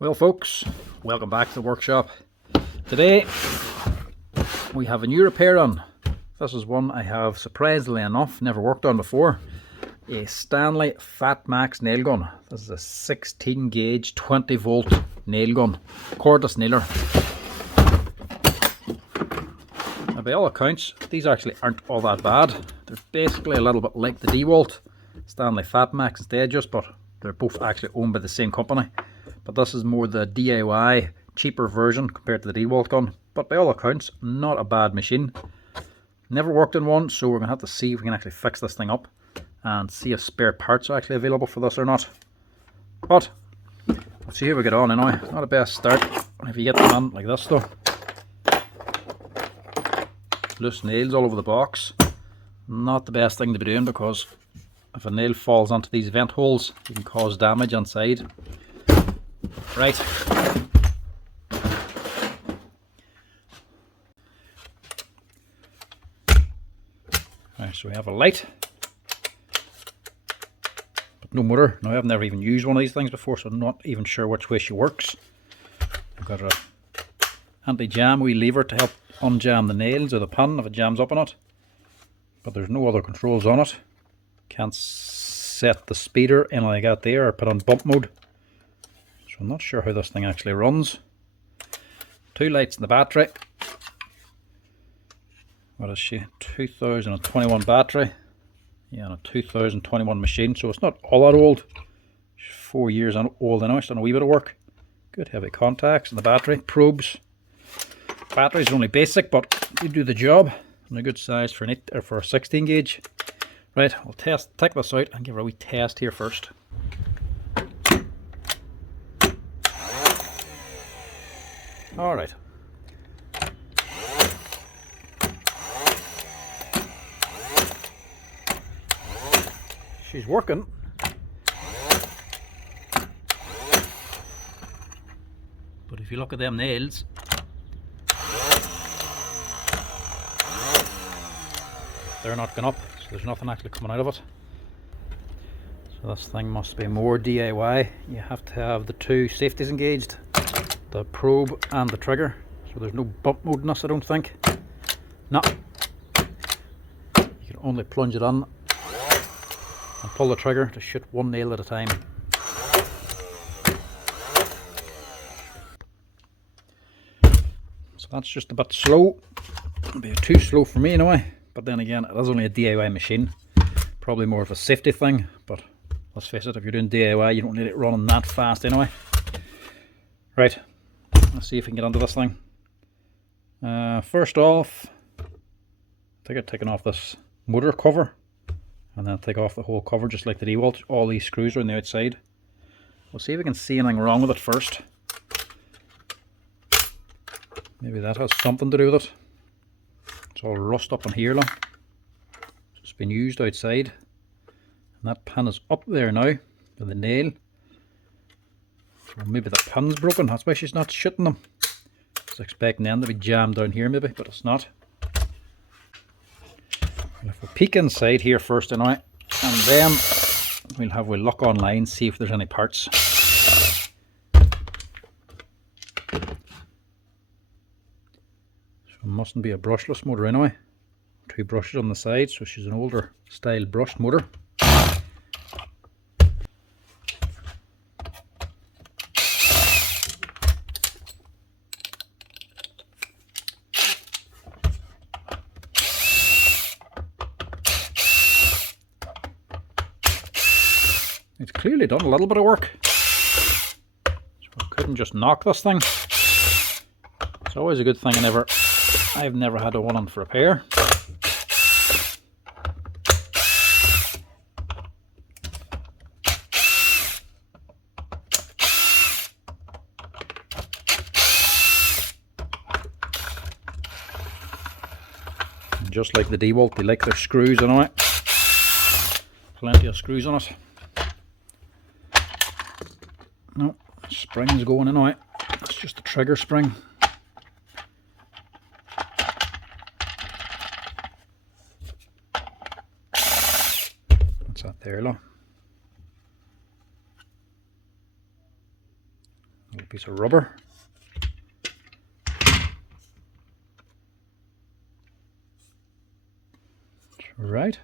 Well folks, welcome back to the workshop. Today we have a new repair on. This is one I have surprisingly enough never worked on before. A Stanley Fatmax nail gun. This is a 16 gauge 20 volt nail gun, cordless nailer. Now by all accounts these actually aren't all that bad. They're basically a little bit like the Dewalt Stanley Fatmax instead, but they're both actually owned by the same company. But this is more the DIY, cheaper version compared to the Dewalt gun. But by all accounts, not a bad machine. Never worked in one, so we're going to have to see if we can actually fix this thing up and see if spare parts are actually available for this or not. But let's see how we get on anyway. It's not the best start if you get them on like this though. Loose nails all over the box. Not the best thing to be doing, because if a nail falls onto these vent holes, it can cause damage inside. Right. Right, so we have a light, but no motor. Now I've never even used one of these things before, so I'm not even sure which way she works. I've got a anti-jam wee lever to help unjam the nails or the pin if it jams up on it. But there's no other controls on it. Can't set the speeder in like that there or put on bump mode. So I'm not sure how this thing actually runs. Two lights in the battery. What is she? 2021 battery. Yeah, on a 2021 machine, so it's not all that old. She's 4 years old now. It's done a wee bit of work. Good heavy contacts in the battery. Probes. Battery's only basic, but they do the job. And a good size for a 16 gauge. Right, I'll take this out and give her a wee test here first. Alright. She's working. But if you look at them nails, they're not going up, so there's nothing actually coming out of it. So this thing must be more DIY. You have to have the two safeties engaged, the probe and the trigger. So there's no bump mode in this, I don't think. No. You can only plunge it on and pull the trigger to shoot one nail at a time. So that's just a bit slow. It'll be too slow for me anyway. But then again, it is only a DIY machine. Probably more of a safety thing, but let's face it, if you're doing DIY, you don't need it running that fast anyway. Right, let's see if we can get onto this thing. First off, I think I've taken off this motor cover, and then take off the whole cover just like the Dewalt. All these screws are on the outside. We'll see if we can see anything wrong with it first. Maybe that has something to do with it. It's all rust up in here now. It's been used outside. And that pin is up there now with the nail. So maybe the pin's broken, that's why she's not shooting them. I was expecting them to be jammed down here maybe, but it's not. We'll have a peek inside here first anyway, and then we'll look online, see if there's any parts. So it mustn't be a brushless motor anyway. Two brushes on the side, so she's an older style brushed motor. It's clearly done a little bit of work. So I couldn't just knock this thing. It's always a good thing I've never had a one on for repair. And just like the Dewalt, they like their screws on it. Plenty of screws on it. No, spring's going in it. It's just the trigger spring. What's that there, look? little piece of rubber. Right.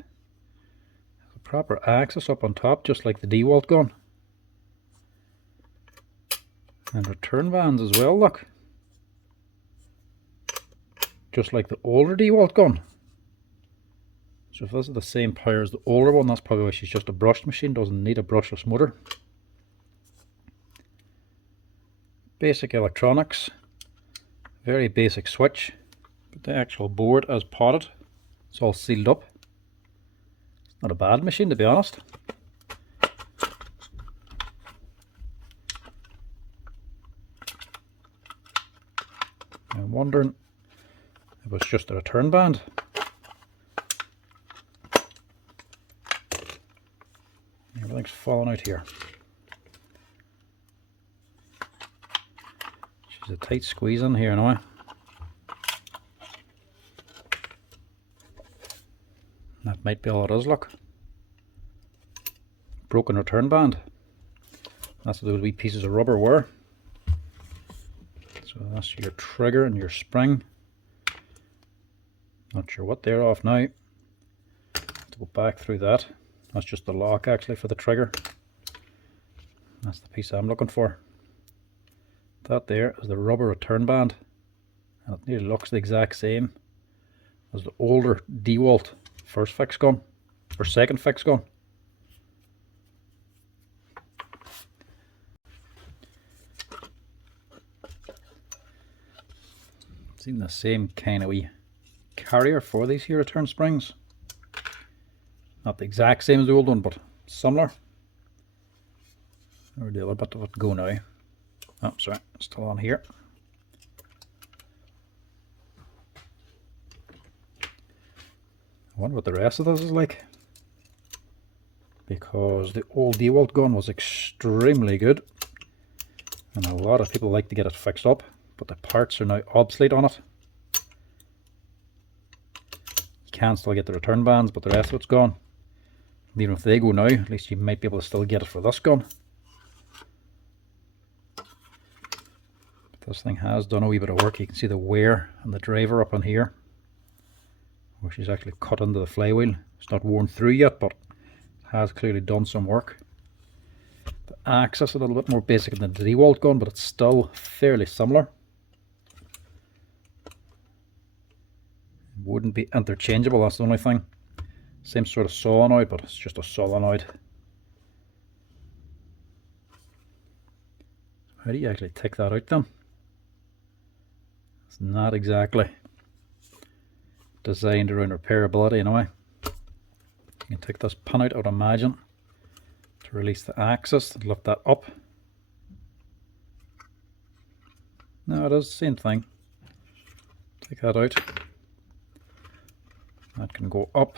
A proper axis up on top, just like the Dewalt gun. And return bands as well, look. Just like the older Dewalt gun. So if this is the same power as the older one, that's probably why she's just a brushed machine, doesn't need a brushless motor. Basic electronics. Very basic switch. But the actual board as potted. It's all sealed up. It's not a bad machine, to be honest. I'm wondering if it was just a return band. Everything's falling out here. She's a tight squeeze in here now. That might be all it is, look. Broken return band. That's what those wee pieces of rubber were. So that's your trigger and your spring. Not sure what they're off now. Have to go back through that. That's just the lock actually for the trigger. That's the piece I'm looking for. That there is the rubber return band. And it nearly looks the exact same as the older Dewalt first fix gun, or second fix gun. It's even the same kind of wee carrier for these here return springs. Not the exact same as the old one, but similar. Where'd the other bit of it go now? Oh, sorry, it's still on here. I wonder what the rest of this is like. Because the old Dewalt gun was extremely good. And a lot of people like to get it fixed up, but the parts are now obsolete on it. You can still get the return bands, but the rest of it's gone. Even if they go now, at least you might be able to still get it for this gun. But this thing has done a wee bit of work. You can see the wear on the driver up on here, where she's actually cut into the flywheel. It's not worn through yet, but it has clearly done some work. The axis is a little bit more basic than the Dewalt gun, but it's still fairly similar. It wouldn't be interchangeable, that's the only thing. Same sort of solenoid, but it's just a solenoid. How do you actually take that out then? It's not exactly designed around repairability anyway. You can take this pin out, I would imagine, to release the axis and lift that up. No, it is the same thing. Take that out. That can go up.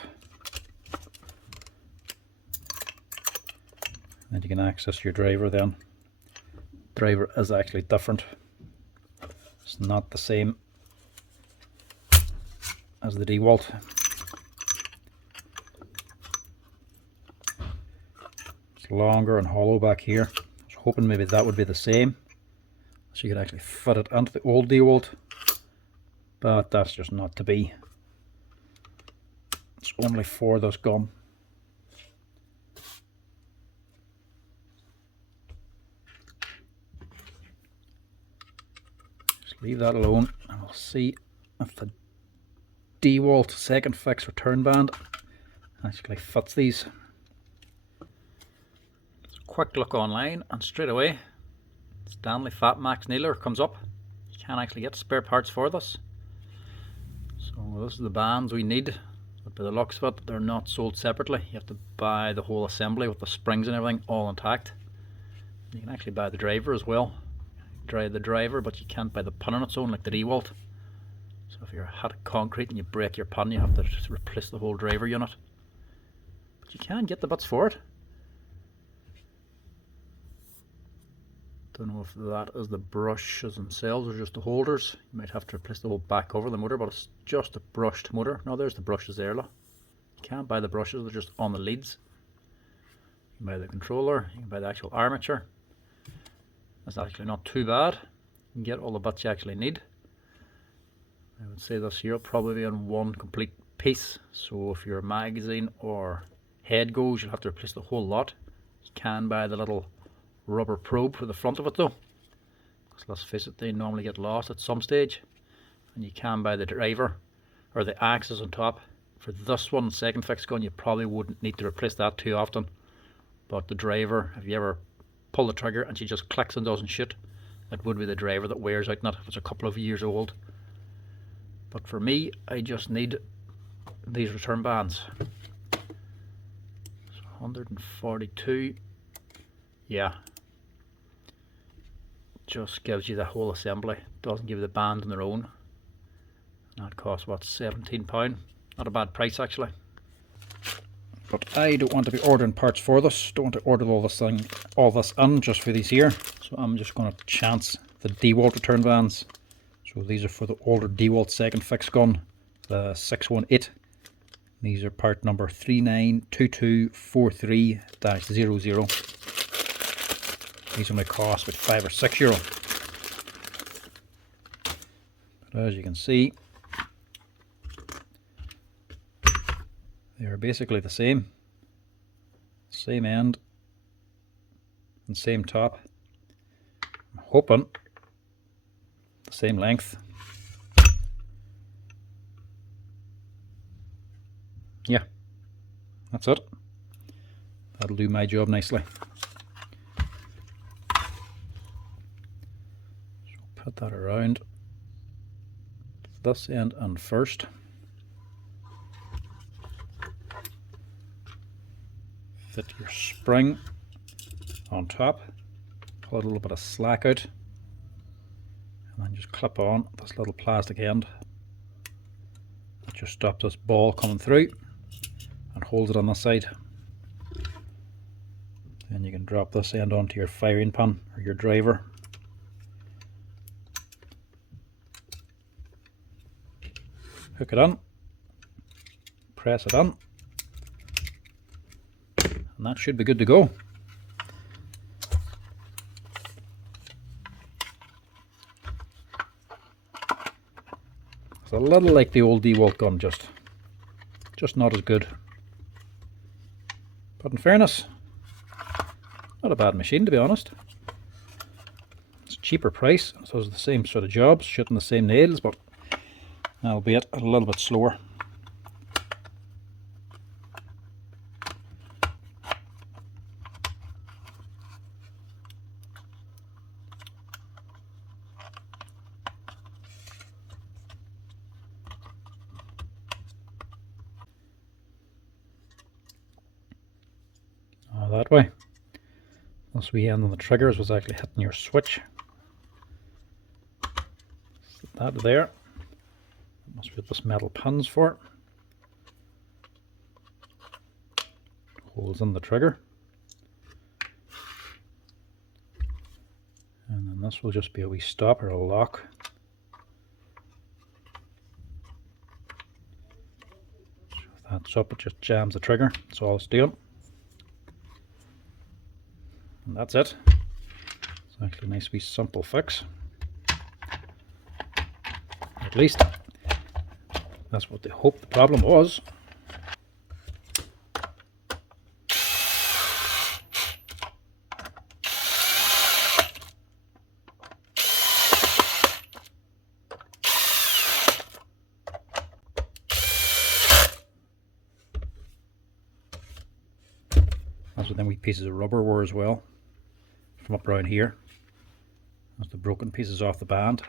And you can access your driver then. Driver is actually different. It's not the same as the Dewalt. It's longer and hollow back here. I was hoping maybe that would be the same, so you could actually fit it onto the old Dewalt, but that's just not to be. It's only for this gun. Leave that alone and we'll see if the Dewalt second fix return band actually fits these. So quick look online and straight away Stanley Fatmax nailer comes up. You can actually get spare parts for this. So this is the bands we need, but by the looks of it they're not sold separately. You have to buy the whole assembly with the springs and everything all intact. You can actually buy the driver as well. The driver, but you can't buy the pin on its own like the Dewalt. So if you're hot concrete and you break your pin, you have to just replace the whole driver unit. But you can get the bits for it. Don't know if that is the brushes themselves or just the holders. You might have to replace the whole back cover of the motor, but it's just a brushed motor. No, there's the brushes there, look. You can't buy the brushes, they're just on the leads. You can buy the controller, you can buy the actual armature. That's actually not too bad. You can get all the bits you actually need. I would say this here will probably be on one complete piece, so if your magazine or head goes, you'll have to replace the whole lot. You can buy the little rubber probe for the front of it though, because let's face it, they normally get lost at some stage. And you can buy the driver or the axis on top. For this one, second fix gun, you probably wouldn't need to replace that too often, but the driver, if you ever pull the trigger and she just clicks and doesn't shoot, it would be the driver that wears out, not if it's a couple of years old. But for me, I just need these return bands. So 142, yeah, just gives you the whole assembly. Doesn't give you the band on their own. And that costs what, £17? Not a bad price actually. But I don't want to be ordering parts for this. Don't want to order all this in just for these here. So I'm just going to chance the Dewalt return bands. So these are for the older Dewalt second fix gun, the 618. These are part number 392243-00. These only cost about €5 or €6. But as you can see, they are basically the same end and same top. I'm hoping the same length. Yeah, that's it. That'll do my job nicely. So put that around this end and first. Fit your spring on top, pull a little bit of slack out, and then just clip on this little plastic end that just stops this ball coming through and holds it on the side. Then you can drop this end onto your firing pin or your driver. Hook it on, press it on, and that should be good to go. It's a little like the old Dewalt gun, just not as good. But in fairness, not a bad machine to be honest. It's a cheaper price, so it's the same sort of jobs, shooting the same nails, but albeit a little bit slower. That way. This wee end on the triggers was actually hitting your switch. Set that there. That must be what this metal pin's for. Holds in the trigger. And then this will just be a wee stop or a lock. So if that's up, it just jams the trigger. That's all it's doing. And that's it. It's actually a nice wee simple fix. At least that's what they hoped the problem was. That's what them wee pieces of rubber were as well. From up around here. That's the broken pieces off the band.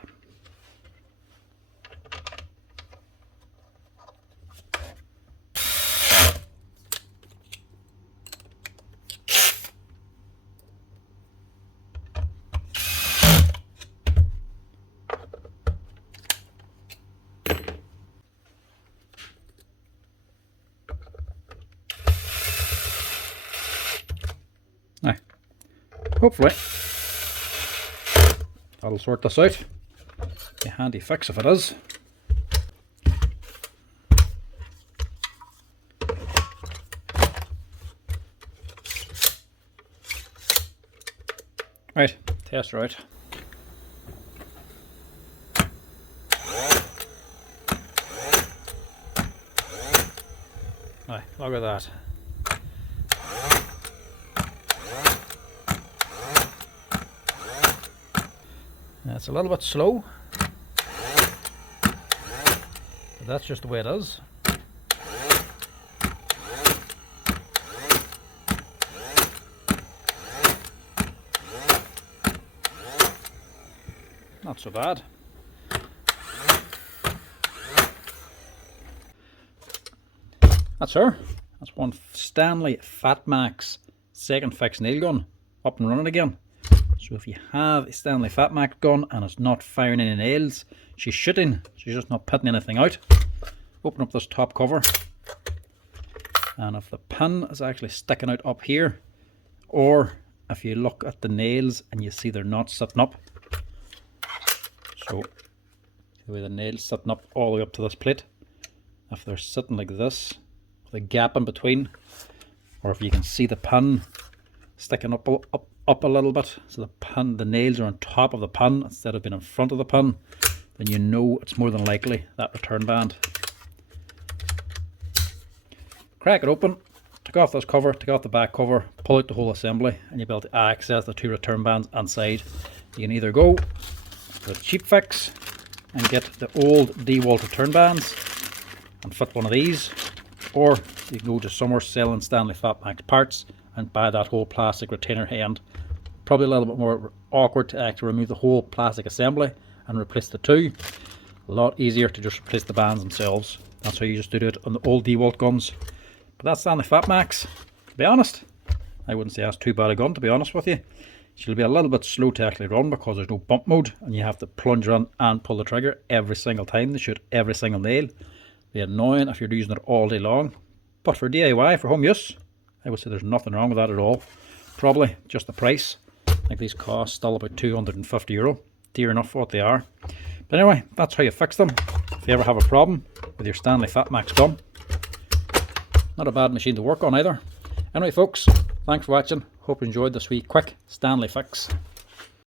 Now, hopefully that'll sort this out. A handy fix if it is. Right, test her out. Right, look at that. It's a little bit slow, but that's just the way it is. Not so bad. That's her. That's one Stanley Fatmax second fix nail gun up and running again. So if you have a Stanley Fatmax gun and it's not firing any nails, she's shooting, she's just not putting anything out. Open up this top cover, and if the pin is actually sticking out up here, or if you look at the nails and you see they're not sitting up, so the way the nails sitting up all the way up to this plate, if they're sitting like this, with a gap in between, or if you can see the pin sticking up a little bit, so the nails are on top of the pin instead of being in front of the pin, then you know it's more than likely that return band. Crack it open, take off this cover, take off the back cover, pull out the whole assembly, and you'll be able to access the two return bands inside. You can either go for a cheap fix and get the old Dewalt return bands and fit one of these, or you can go to somewhere selling Stanley Fatmax parts and buy that whole plastic retainer end. Probably a little bit more awkward to actually remove the whole plastic assembly and replace the two. A lot easier to just replace the bands themselves. That's how you just do it on the old Dewalt guns. But that's Stanley Fatmax. To be honest, I wouldn't say that's too bad a gun, to be honest with you. She'll be a little bit slow to actually run because there's no bump mode and you have to plunge in and pull the trigger every single time to shoot every single nail. Be annoying if you're using it all day long. But for DIY, for home use, I would say there's nothing wrong with that at all. Probably just the price. I think these cost still about €250. Dear enough for what they are. But anyway, that's how you fix them. If you ever have a problem with your Stanley Fatmax gun, not a bad machine to work on either. Anyway folks, thanks for watching. Hope you enjoyed this wee quick Stanley fix.